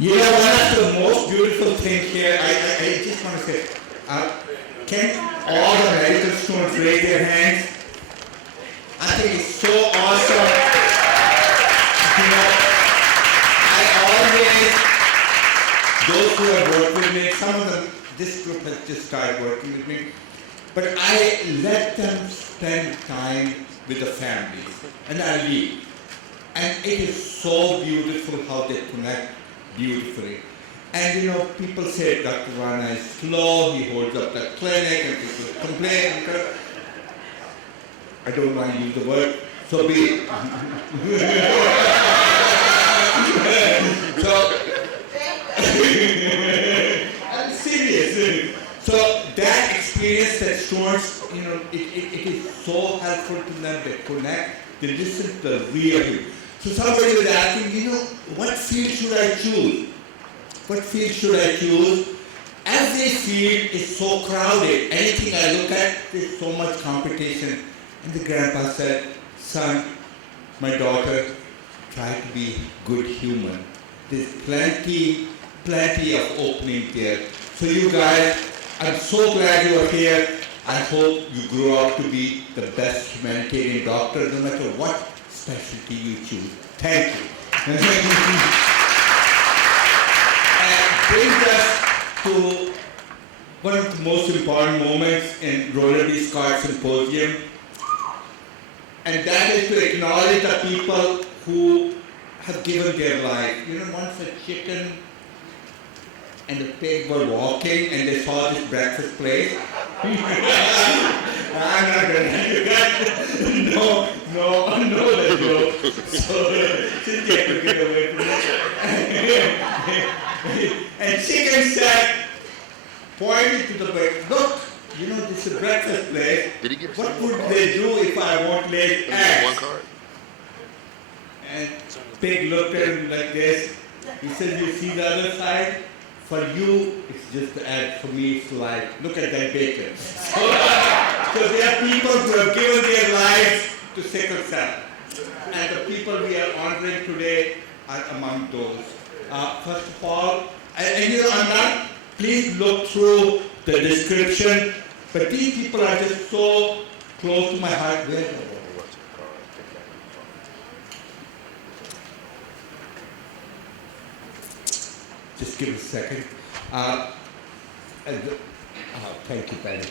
You know, one of the most beautiful things here, I just want to say, can all the medical students raise their hands? I think it's so awesome. You know, I always, those who have worked with me, some of them, this group has just started working with me, but I let them spend time with the families, and I leave. And it is so beautiful how they connect beautifully. And you know, people say Dr. Rana is slow, he holds up the clinic, and people complain. I don't want to use the word, so be it. So, I'm serious. So that experience that students, you know, it is so helpful to them. They connect, they listen to the real you. So somebody was asking, you know, what field should I choose? What field should I choose? Every field is so crowded. Anything I look at, there's so much competition. And the grandpa said, son, my daughter, try to be good human. There's plenty of opening there. So you guys, I'm so glad you are here. I hope you grow up to be the best humanitarian doctor, no matter what specialty you choose. Thank you. And brings us to one of the most important moments in Roland Symposium, and that is to acknowledge the people who have given their life. You know, once a chicken and the pig were walking and they saw this breakfast place. I'm not gonna you guys. No, that joke. So Cynthia took it away from me. And chicken said, pointing to the pig, look, you know, this is a breakfast place. What would they do if I won't lay eggs? And pig looked at him like this. He said, you see the other side? For you, it's just the egg. For me, it's life. Look at that bacon. So there are people who have given their lives to sickle cell. And the people we are honoring today are among those. First of all, and you know, I'm not, please look through the description, but these people are just so close to my heart. Just give us a second. Thank you, Penny.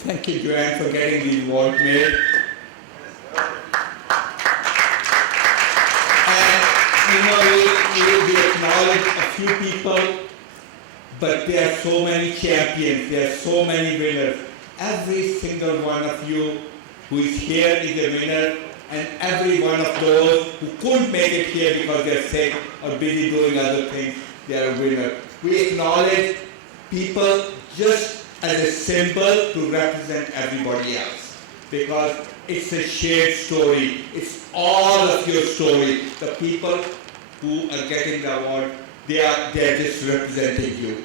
Thank you, Joanne, for getting these awards made. And, you know, we acknowledge a few people, but there are so many champions, there are so many winners. Every single one of you who is here is a winner. And every one of those who couldn't make it here because they're sick or busy doing other things, they are a winner. We acknowledge people just as a symbol to represent everybody else, because it's a shared story. It's all of your story. The people who are getting the award, they're just representing you,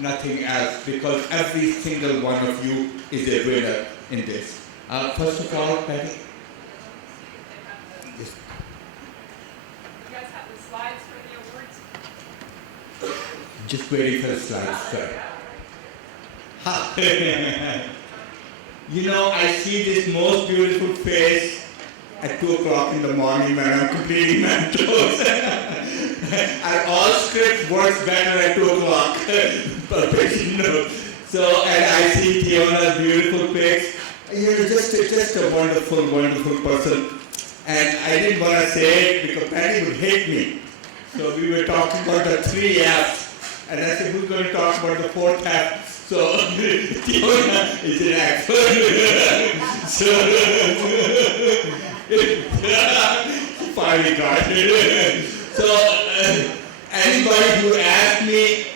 nothing else, because every single one of you is a winner in this. First of all, Patty. Just waiting for the slides, sir. You know, I see this most beautiful face at 2 o'clock in the morning when I'm completing my toes. And all script works better at 2 o'clock. Perfect, no. So, and I see Fiona's beautiful face. You know, just a wonderful, wonderful person. And I didn't want to say it because Patty would hate me. So we were talking about the 3 F's. And I said, who's going to talk about the 4th F? So, Fiona is an expert. So, finally got it. So, anybody who asked me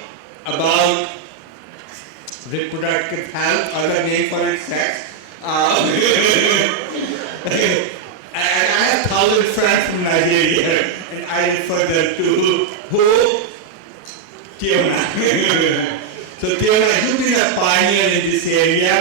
about reproductive health, other name for it, sex, and I have 1,000 friends from Nigeria, and I refer them to who? Tiona. So Tiona, you've been a pioneer in this area.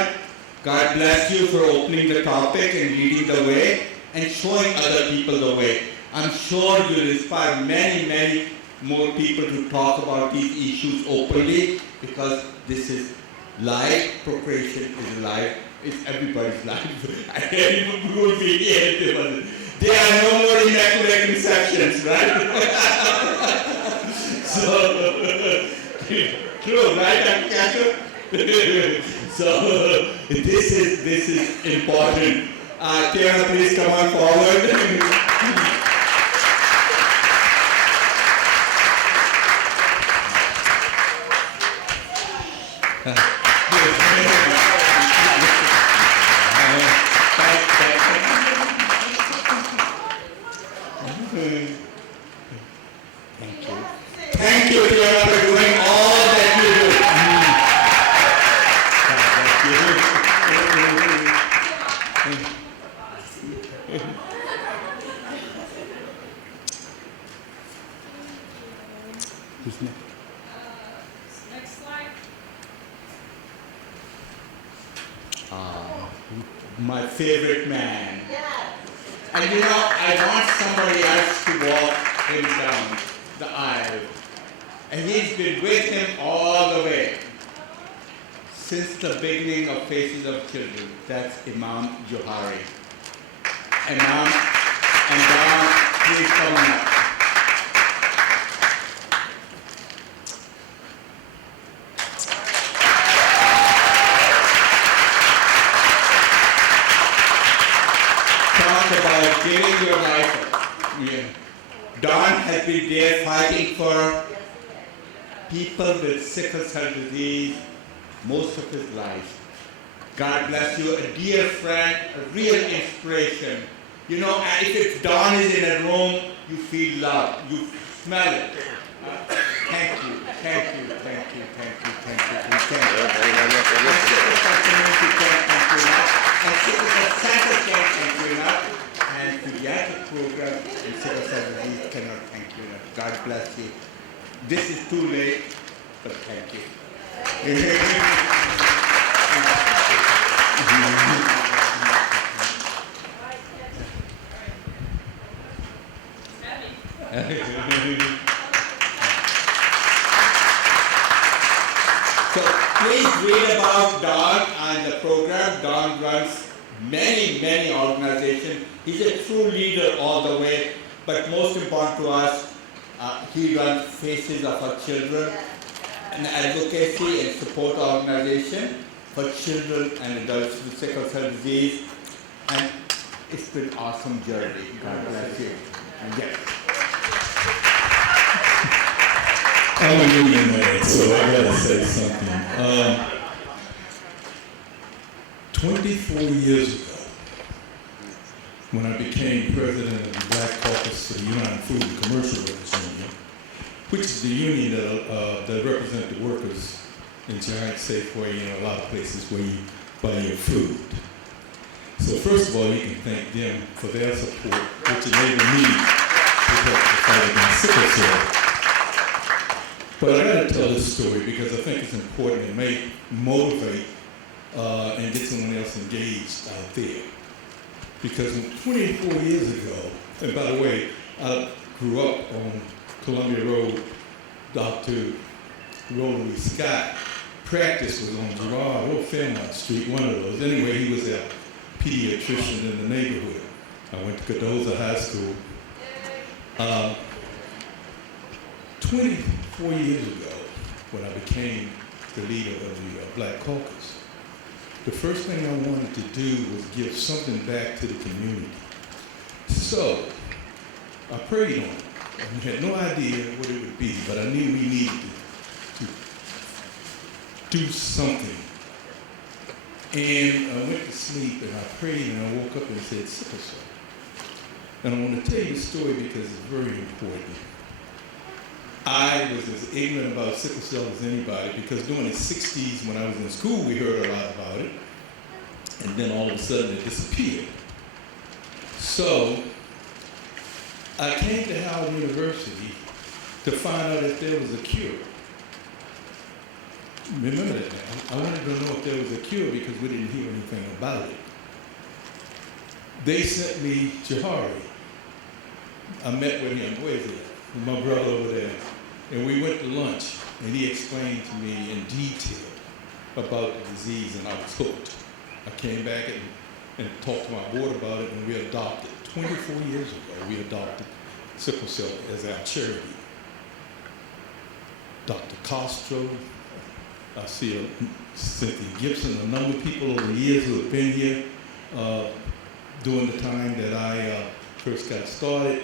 God bless you for opening the topic and leading the way. and showing other people the way. I'm sure you'll inspire many, many more people to talk about these issues openly, because this is life. Procreation is life. It's everybody's life. Anyone who will be here, there are no more immaculate conceptions, right? So, true, right, Dr. Castro? So, this is important. Tiana, please come on forward. Thank you, Tiana, for doing all that you do. Next slide. My favorite man. And you know, I want somebody else to walk him down the aisle. And he's been with him all the way since the beginning of Faces of Children. That's Imam Johari. Imam, and Don, please come on up. Talk about giving your life. Yeah. Don has been there fighting for people with sickle cell disease most of his life. God bless you, a dear friend, a real inspiration. You know, and if Don is in a room, you feel love, you smell it. Thank you, thank you, thank you, thank you, thank you, thank you. And sickle cell community can't thank you enough, and sickle cell center can't thank you enough, and pediatric program and sickle cell disease cannot thank you enough. God bless you. This is too late, but thank you. So please read about Don and the program. Don runs many, many organizations. He's a true leader all the way, but most important to us, he runs Faces of Our Children, an advocacy and support organization for children and adults with sickle cell disease. And it's been an awesome journey. God bless you. Yes. I'm a union man, so I gotta say something. 24 years ago, when I became president of the Black Caucus for the United Food and Commercial Workers Union, which is the union that represents the workers in Giant Safeway and a lot of places where you buy your food. So first of all, you can thank them for their support, which enabled me to help the fight against sickle cell. But I gotta tell this story because I think it's important. It may motivate and get someone else engaged out there. Because 24 years ago, and by the way, I grew up on Columbia Road, Dr. Roland Scott. Practice was on Girard or Fairmont Street, one of those. Anyway, he was a pediatrician in the neighborhood. I went to Cardozo High School. 24 years ago, when I became the leader of the Black Caucus, the first thing I wanted to do was give something back to the community. So I prayed on it. I had no idea what it would be, but I knew we needed to do something. And I went to sleep and I prayed and I woke up and said, sickle cell. And I want to tell you the story because it's very important. I was as ignorant about sickle cell as anybody because during the 60s when I was in school, we heard a lot about it. And then all of a sudden it disappeared. So I came to Howard University to find out if there was a cure. Remember that now. I wanted to know if there was a cure because we didn't hear anything about it. they sent me Jahari. I met with him, where is he? With my brother over there. And we went to lunch, and he explained to me in detail about the disease, and I was hooked. I came back and talked to my board about it, and we adopted, 24 years ago, we adopted sickle cell as our charity. Dr. Castro, I see Cynthia Gibson, a number of people over the years who have been here during the time that I first got started.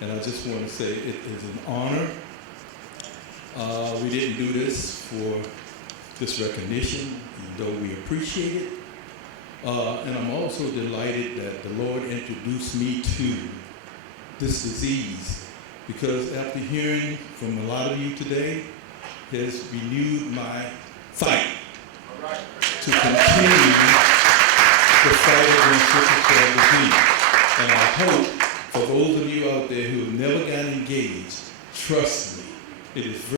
And I just want to say it is an honor. We didn't do this for this recognition, even though we appreciate it. And I'm also delighted that the Lord introduced me to this disease, because after hearing from a lot of you today, has renewed my fight to continue the fight against sickle cell disease. And I hope for those of you out there who have never got engaged, trust me, it is very